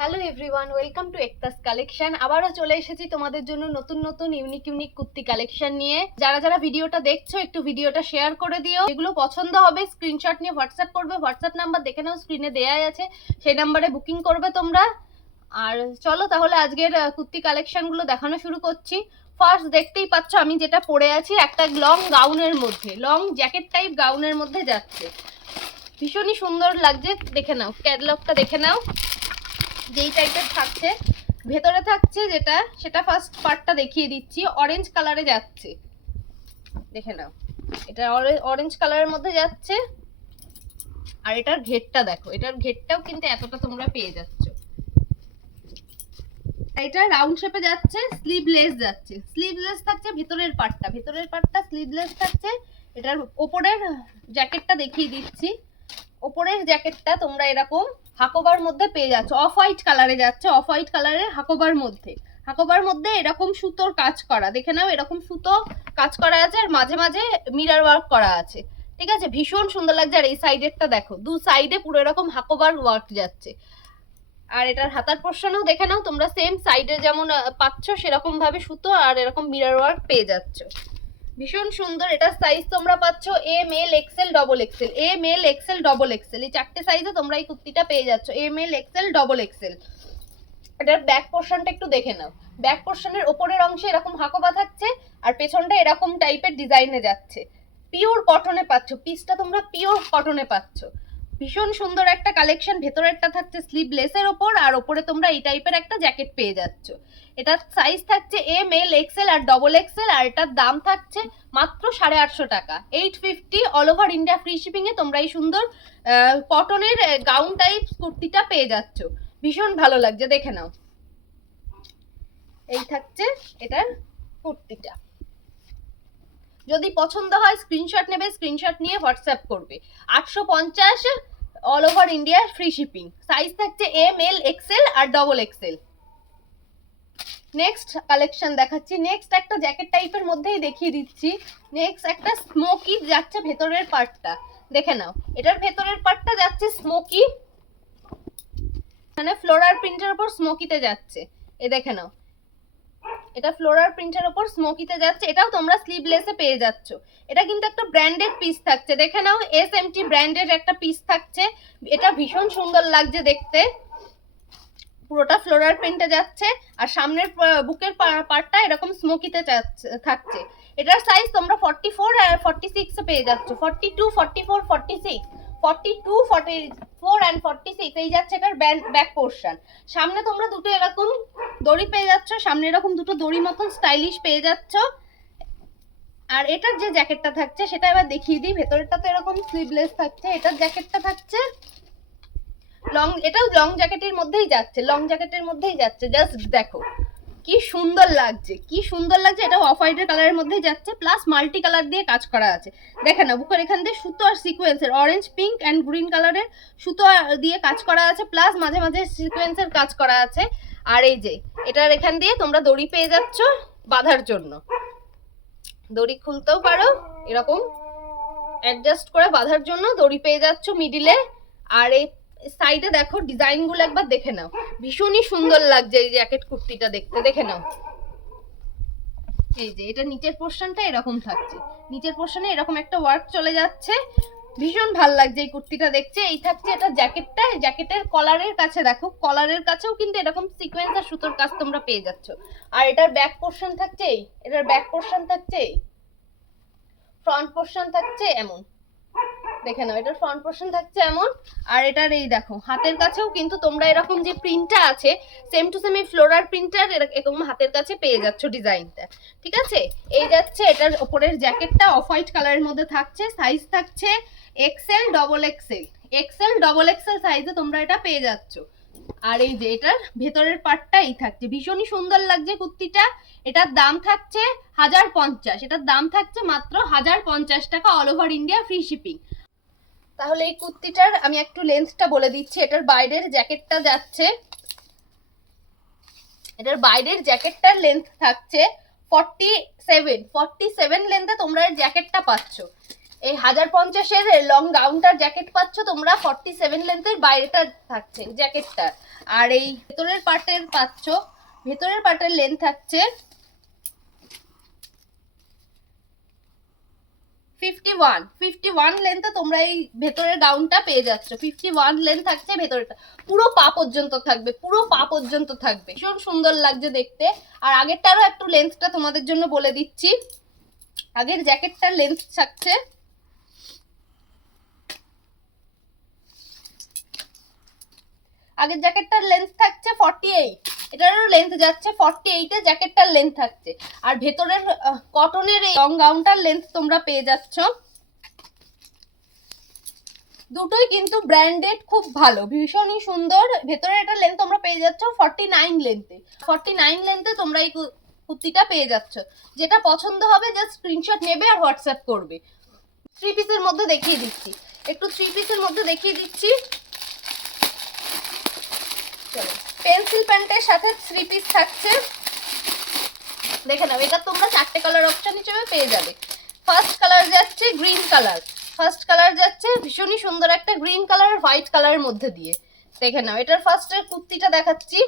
Hello everyone, welcome to Ektaas collection. আবারও চলে এসেছি তোমাদের জন্য নতুন নতুন ইউনিক কুর্তি কালেকশন নিয়ে। যারা যারা ভিডিওটা দেখছো একটু ভিডিওটা শেয়ার করে দিও। এগুলো পছন্দ হবে স্ক্রিনশট নিয়ে হোয়াটসঅ্যাপ করবে। হোয়াটসঅ্যাপ নাম্বার দেখে নাও, স্ক্রিনে দেয়াই আছে, সেই নাম্বারে বুকিং করবে তোমরা। আর চলো তাহলে আজকের কুর্তি কালেকশনগুলো দেখানো শুরু করছি। ফার্স্ট দেখতেই পাচ্ছ আমি যেটা পরে আছি, একটা লং গাউনের মধ্যে, লং জ্যাকেট টাইপ গাউনের মধ্যে যাচ্ছে। ভীষণই সুন্দর লাগছে, দেখে নাও, ক্যাটালগটা দেখে নাও। যেই টাইপের থাকছে, ভেতরে থাকছে যেটা, সেটা ফার্স্ট পার্টটা দেখিয়ে দিচ্ছি। অরেঞ্জ কালারে যাচ্ছে, দেখে নাও, এটা অরেঞ্জ কালারের মধ্যে যাচ্ছে। আর এটার ঘেরটা দেখো, এটার ঘেরটাও কিন্তু এতটা তোমরা পেয়ে যাচ্ছ। এটা রাউন্ড শেপে যাচ্ছে, স্লিভলেস যাচ্ছে, স্লিভলেস থাকছে ভেতরের পার্টটা, ভেতরের পার্টটা স্লিভলেস থাকছে। এটার ওপরের জ্যাকেটটা দেখিয়ে দিচ্ছি। ওপরের জ্যাকেটটা তোমরা এরকম হাকোবার মধ্যে পেয়ে যাচ্ছ, অফ হোয়াইট কালারে যাচ্ছে, অফ হোয়াইট কালারের হাকোবার মধ্যে। হাকোবার মধ্যে এরকম সুতোর কাজ করা, দেখে নাও, এরকম সুতো কাজ করা আছে, আর মাঝে মাঝে মিরর ওয়ার্ক করা আছে। ঠিক আছে, ভীষণ সুন্দর লাগছে। আর এই সাইডেরটা দেখো, দু সাইডে পুরো এরকম হাকোবার ওয়ার্ক যাচ্ছে। আর এটার হাতার পোর্শনেও দেখে নাও তোমরা, সেম সাইডে যেমন পাচ্ছ সেরকম ভাবে সুতো আর এরকম মিরর ওয়ার্ক পেয়ে যাচ্ছ। ভীষণ সুন্দর। এটার সাইজ তোমরা পাচ্ছ M L XL double XL, M L XL double XL, এই চারটে সাইজে তোমরা এই কুর্তিটা পেয়ে যাচ্ছ, M L XL double XL. এটার ব্যাক পোর্শনটা একটু দেখে নাও। ব্যাক পোর্শনের ওপরের অংশে এরকম হাকোবা থাকছে, আর পেছনটা এরকম টাইপের ডিজাইনে যাচ্ছে। পিওর কটনে পাচ্ছ, পিসটা তোমরা পিওর কটনে পাচ্ছ। ভীষণ সুন্দর একটা কালেকশন। ভেতরেরটা থাকছে স্লিভলেসের ওপর, আর ওপরে তোমরা এই টাইপের একটা জ্যাকেট পেয়ে যাচ্ছ। এটার সাইজ থাকছে এম এল এক্সেল আর ডবল এক্সেল, আর এটার দাম থাকছে মাত্র 850 টাকা, 850। All over India free shipping এ তোমরা এই সুন্দর কটনের গাউন টাইপ কুর্তিটা পেয়ে যাচ্ছ। ভীষণ ভালো লাগছে, দেখে নাও। এই থাকছে এটার কুর্তিটা। যদি পছন্দ হয় স্ক্রিনশট নেবে, স্ক্রিনশট নিয়ে হোয়াটসঅ্যাপ করবে। 850, all over India free shipping. Size থাকছে এম এল এক্সেল আর ডবল এক্সেল। নেক্সট কালেকশন দেখাচ্ছি। নেক্সট একটা জ্যাকেট টাইপের মধ্যেই দেখিয়ে দিচ্ছি। নেক্সট একটা স্মোকি যাচ্ছে ভেতরের পার্টটা, দেখে নাও। এটার ভেতরের পার্টটা যাচ্ছে স্মোকি, মানে ফ্লোরাল প্রিন্টের উপর স্মোকিতে যাচ্ছে। এ দেখে নাও, এটা ফ্লোরাল প্রিন্টের উপর স্মোকিতে যাচ্ছে। এটাও তোমরা স্লিভলেসে পেয়ে যাচ্ছ। এটা কিন্তু একটা ব্র্যান্ডেড পিস থাকছে, দেখে নাও, এসএমটি ব্র্যান্ডের একটা পিস থাকছে। এটা ভীষণ সুন্দর লাগছে দেখতে। পুরোটা ফ্লোরাল প্রিন্টে যাচ্ছে, আর সামনের বুকের পার্টটা এরকম স্মোকিতে থাকছে। এটার সাইজ তোমরা 44 আর 46 এ পেয়ে যাচ্ছ, 42, 44, 46, 42, 44 and 46 এই যাচ্ছে এটার ব্যাক পোর্শন। সামনে তোমরা দুটো এরকম দড়ি পেয়ে যাচ্ছ, সামনে এরকম দুটো দড়ি মতন স্টাইলিশ পেয়ে যাচ্ছ। আর এটার যে জ্যাকেটটা থাকছে সেটা এবার দেখিয়ে দিই। ভেতরটা তো এরকম স্লিভলেস থাকছে, এটার জ্যাকেটটা থাকছে লং, এটাও লং জ্যাকেটের মধ্যেই যাচ্ছে, লং জ্যাকেটের মধ্যেই যাচ্ছে। জাস্ট দেখো কি সুন্দর লাগছে, কি সুন্দর লাগছে। এটা অফ হোয়াইটের কালারের মধ্যেই যাচ্ছে, প্লাস মাল্টি কালার দিয়ে কাজ করা আছে। দেখে না, বুকের এখান দিয়ে সুতো আর সিকোয়েন্সের, অরেঞ্জ, পিঙ্ক অ্যান্ড গ্রিন কালারের সুতো দিয়ে কাজ করা আছে, প্লাস মাঝে মাঝে সিকোয়েন্সের কাজ করা আছে। আর এই যে এটার এখান দিয়ে তোমরা দড়ি পেয়ে যাচ্ছ বাঁধার জন্য, দড়ি খুলতেও পারো, এরকম অ্যাডজাস্ট করে বাঁধার জন্য দড়ি পেয়ে যাচ্ছ মিডিলে। আর এই সাইডে দেখো ডিজাইন গুলো একবার দেখে নাও, ভীষণই সুন্দর লাগছে এই জ্যাকেট কুর্তিটা দেখতে, দেখে নাও। এই যে এটা নিচের পোর্শনটা এরকম থাকছে, নিচের পোর্শনে এরকম একটা ওয়ার্ক চলে যাচ্ছে। ভীষণ ভাল লাগছে এই কুর্তিটা দেখছে। এই থাকছে এটা জ্যাকেটটা, জ্যাকেটের কলারের কাছে দেখো, কলারের কাছেও কিন্তু এরকম সিকোয়েন্স আর সুতোর কাজ তোমরা পেয়ে যাচ্ছ। আর এটার ব্যাক পোর্শন থাকছে এই, এটার ব্যাক পোর্শন থাকছে এই, ফ্রন্ট পোর্শন থাকছে এমন, দেখে নাও, এটার ফ্রন্ট পোর্শন থাকছে এমন। আর এটার এই দেখো হাতের কাছেও কিন্তু তোমরা এরকম যে প্রিন্টটা আছে সেম টু সেম এই ফ্লোরাল প্রিন্টার এরকম হাতের কাছে পেয়ে যাচ্ছ ডিজাইনটা। ঠিক আছে, এই যাচ্ছে এটার ওপরের জ্যাকেটটা অফ হোয়াইট কালারের মধ্যে থাকছে। সাইজ থাকছে Excel double Excel, Excel double Excel সাইজে তোমরা এটা পেয়ে যাচ্ছ। আর এই যে এটার ভেতরের পার্টটা এই থাকছে, ভীষণই সুন্দর লাগছে কুর্তিটা। এটার দাম থাকছে 1050, এটার দাম থাকছে মাত্র 1050 টাকা, all over India free shipping. তাহলে এই কুর্তিটার আমি একটু লেন্থটা বলে দিচ্ছি। এটার বাইরের জ্যাকেটটা যাচ্ছে, এটার বাইরের জ্যাকেটটার লেন্থ থাকছে 47, 47 লেন্থে তোমরা এর জ্যাকেটটা পাচ্ছ। এই 1050-এর লং গাউনটার জ্যাকেট পাচ্ছ তোমরা 47 লেন্থের, বাইরেটা থাকছে জ্যাকেটটা। আর এই ভেতরের পার্টের পাচ্ছ, ভেতরের পার্টের লেন্থ থাকছে 51 লেন্থে তোমরা এই ভেতরের গাউনটা পেয়ে যাচ্ছ। 51 লেন্থ থাকছে ভেতরটা, পুরো পা পর্যন্ত থাকবে, পুরো পা পর্যন্ত থাকবে, ভীষণ সুন্দর লাগছে দেখতে। আর আগেরটারও একটু লেন্থটা তোমাদের জন্য বলে দিচ্ছি। আগের জ্যাকেটটার লেন্থ থাকছে আগের জ্যাকেটটার লেন্থ থাকছে 48, এটারও লেন্থ যাচ্ছে 48 এ, জ্যাকেটটার লেন্থ থাকছে। আর ভেতরের কটনের এই লং গাউনটার লেন্থ তোমরা পেয়ে যাচ্ছ, দুটোই কিন্তু ব্র্যান্ডেড, খুব ভালো, ভীষণই সুন্দর। ভেতরে এটা লেন্থ তোমরা পেয়ে যাচ্ছ 49 লেন্থে। 49 লেন্থে তোমরা এই কুর্তিটা পেয়ে যাচ্ছ। যেটা পছন্দ হবে জাস্ট স্ক্রিনশট নেবে আর হোয়াটসঅ্যাপ করবে। 3 পিসের মধ্যে দেখিয়ে দিচ্ছি, একটু 3 পিসের মধ্যে দেখিয়ে দিচ্ছি। পেন্সিল প্যান্টের সাথে 3 পিস থাকছে, দেখে নাও। এটা তোমরা 4টে কালার অপশন হিসেবে পেয়ে যাবে। ফার্স্ট কালার যাচ্ছে গ্রিন কালার, ফার্স্ট কালার যাচ্ছে ভীষণই সুন্দর একটা গ্রিন কালার হোয়াইট কালারের মধ্যে দিয়ে, দেখে নাও। এটার ফার্স্টের কুর্তিটা দেখাচ্ছি,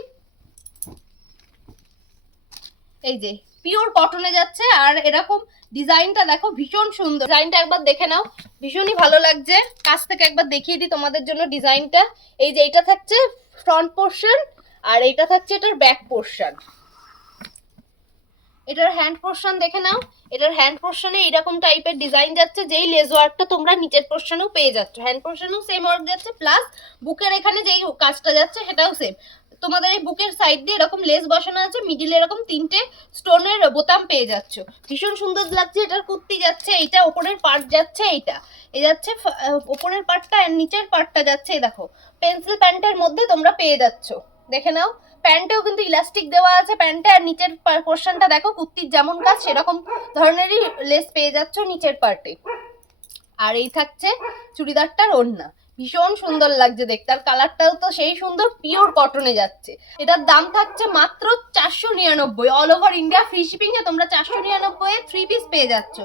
এই যে পিওর কটনে যাচ্ছে। আর এরকম ডিজাইনটা দেখো, ভীষণ সুন্দর ডিজাইনটা, একবার দেখে নাও, ভীষণই ভালো লাগছে। কাছ থেকে একবার দেখিয়ে দিই তোমাদের জন্য ডিজাইনটা। এই যে এটা থাকছে ফ্রন্ট পোর্শন, আর এইটা থাকছে এটার ব্যাক পোর্শন। এটার হ্যান্ড পোর্শন দেখে নাও, এটার হ্যান্ড পোর্শনে এরকম টাইপের ডিজাইন যাচ্ছে, যেই লেস ওয়ার্কটা তোমরা নিচের পোর্শনেও পেয়ে যাচ্ছ। হ্যান্ড পোর্শনেও সেম ওয়ার্ক যাচ্ছে, প্লাস বুকের এখানে যেই কাজটা যাচ্ছে সেটাও সেম। তোমাদের এই বুকের সাইড দিয়ে এরকম লেস বসানো আছে, মিডিলে এরকম 3টে স্টোনের বোতাম পেয়ে যাচ্ছ, ভীষণ সুন্দর লাগছে। এটার কুর্তি যাচ্ছে এইটা, ওপরের পার্ট যাচ্ছে এইটা, এই যাচ্ছে ওপরের পার্টটা, আর নিচের পার্টটা যাচ্ছে এই দেখো পেন্সিল প্যান্টের মধ্যে তোমরা পেয়ে যাচ্ছ, দেখে নাও। প্যান্টেও কিন্তু ইলাস্টিক দেওয়া আছে প্যান্টে, আর নিচের পোর্শনটা দেখো কুর্তির যেমন কাজ সেরকম ধরনেরই লেস পেয়ে যাচ্ছ নিচের পার্টে। আর এই থাকছে চুড়িদারটার ওড়না, ভীষণ সুন্দর লাগছে দেখতে। আর কালারটাও তো সেই সুন্দর, পিওর কটনে যাচ্ছে। এটার দাম থাকছে মাত্র 499, all over India free shipping এ তোমরা 499 এ 3 পিস পেয়ে যাচ্ছ।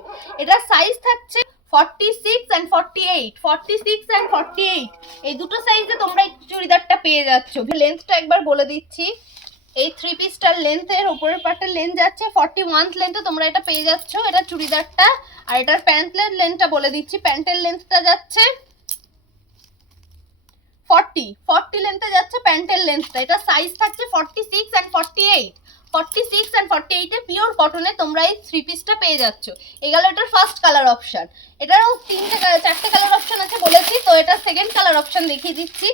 এটার সাইজ থাকছে 46 and 48, 46 and 48, এই দুটো সাইজে তোমরা এই চুড়িদারটা পেয়ে যাচ্ছ। লেন্থটা একবার বলে দিচ্ছি, এই 3 পিসটার লেন্থের উপরের পার্টের লেন্থ যাচ্ছে 41 লেন্থে তোমরা এটা পেয়ে যাচ্ছ, এটা চুড়িদারটা। আর এটার প্যান্টের লেন্থটা বলে দিচ্ছি, প্যান্টের লেন্থটা যাচ্ছে 40 লেন্থে যাচ্ছে প্যান্টের লেন্থটা। এটা সাইজ থাকছে 46 and 48, 46 and 48 এ পিওর কটনে তোমরা এই 3 পিসটা পেয়ে যাচ্ছ। এই গেল এটার ফার্স্ট কালার অপশন। এটারও 4টে কালার অপশন আছে বলেছি, তো এটা সেকেন্ড কালার অপশন দেখিয়ে দিচ্ছি,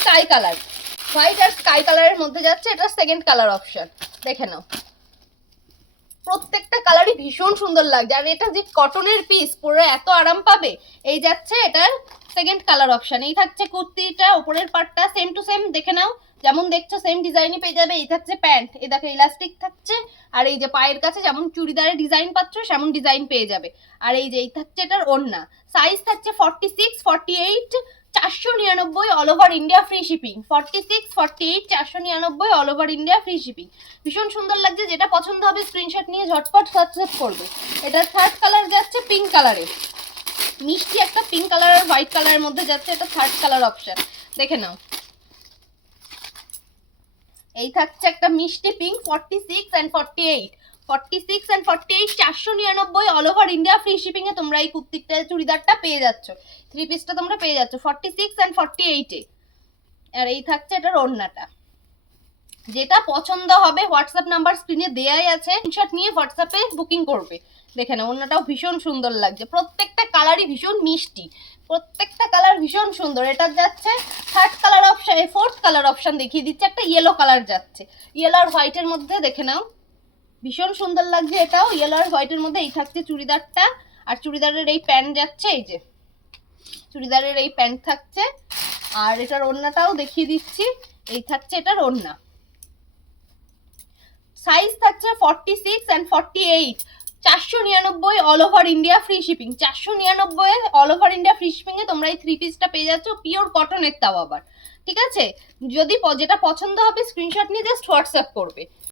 স্কাই কালার, হোয়াইট আর স্কাই কালারের মধ্যে যাচ্ছে, এটা সেকেন্ড কালার অপশন, দেখে নাও। প্রত্যেকটা কালারই ভীষণ সুন্দর লাগছে, আর এটা যে কটনের পিস, পরে এত আরাম পাবে। এই যাচ্ছে এটার সেকেন্ড কালার অপশন। এই থাকছে কুর্তিটা, উপরের পার্টটা সেম টু সেম, দেখে নাও যেমন দেখছো সেম ডিজাইনই পেয়ে যাবে। এই থাকছে প্যান্ট, এই দেখো ইলাস্টিক থাকছে। আর এই যে পায়ের কাছে যেমন চুড়িদারের ডিজাইন পাচ্ছ সেমন ডিজাইন পেয়ে যাবে। আর এই যে এই থাকছে এটার ওড়না, সাইজ থাকছে 46, 48, 499 all over India free shipping. 46, 48, 499 all over India free shipping. ভীষণ সুন্দর লাগছে, যেটা পছন্দ হবে স্ক্রিনশট নিয়ে ঝটপট হোয়াটসঅ্যাপ করবে। এটা থার্ড কালার যাচ্ছে পিঙ্ক কালারে, মিষ্টি একটা পিঙ্ক কালার আর হোয়াইট কালারের মধ্যে যাচ্ছে, এটা থার্ড কালার অপশন, দেখে নাও। এই থাকছে একটা মিষ্টি pink, 46 and 48, 46 and 48, 499 all over India free shipping এ তোমরা এই কুর্তিটা চুড়িদারটা পেয়ে যাচ্ছ। 3 পিসটা তোমরা পেয়ে যাচ্ছ 46 and 48 এ। আর এই থাকছে এটার ওড়নাটা। যেটা পছন্দ হবে হোয়াটসঅ্যাপ নাম্বার স্ক্রিনে দেয়াই আছে, স্ক্রিনশট নিয়ে হোয়াটসঅ্যাপে বুকিং করবে। দেখে না ওড়নাটাও ভীষণ সুন্দর লাগছে, প্রত্যেকটা কালারই ভীষণ মিষ্টি, প্রত্যেকটা কালার ভীষণ সুন্দর। এটা যাচ্ছে third colour option, fourth colour option দেখিয়ে দিচ্ছে, একটা ইয়েলো কালার যাচ্ছে, ইয়েলো আর হোয়াইটের মধ্যে, দেখে নাও ভীষণ সুন্দর লাগছে। এটাও ইয়েলো আর হোয়াইটের মধ্যে। এই থাকছে চুড়িদারটা, আর চুড়িদারের এই প্যান্ট যাচ্ছে, এই যে চুড়িদারের এই প্যান্ট থাকছে। আর এটার ওড়নাটাও দেখিয়ে দিচ্ছি, এই থাকছে এটার ওড়না, সাইজ থাকছে 46 and 48, 499 all over India free shipping. 499 all over India free shipping এ তোমরা এই 3 পিসটা পেয়ে যাচ্ছ, পিওর কটনের তাও আবার, ঠিক আছে। যদি যেটা পছন্দ হবে স্ক্রিনশট নিয়ে জাস্ট হোয়াটসঅ্যাপ করবে।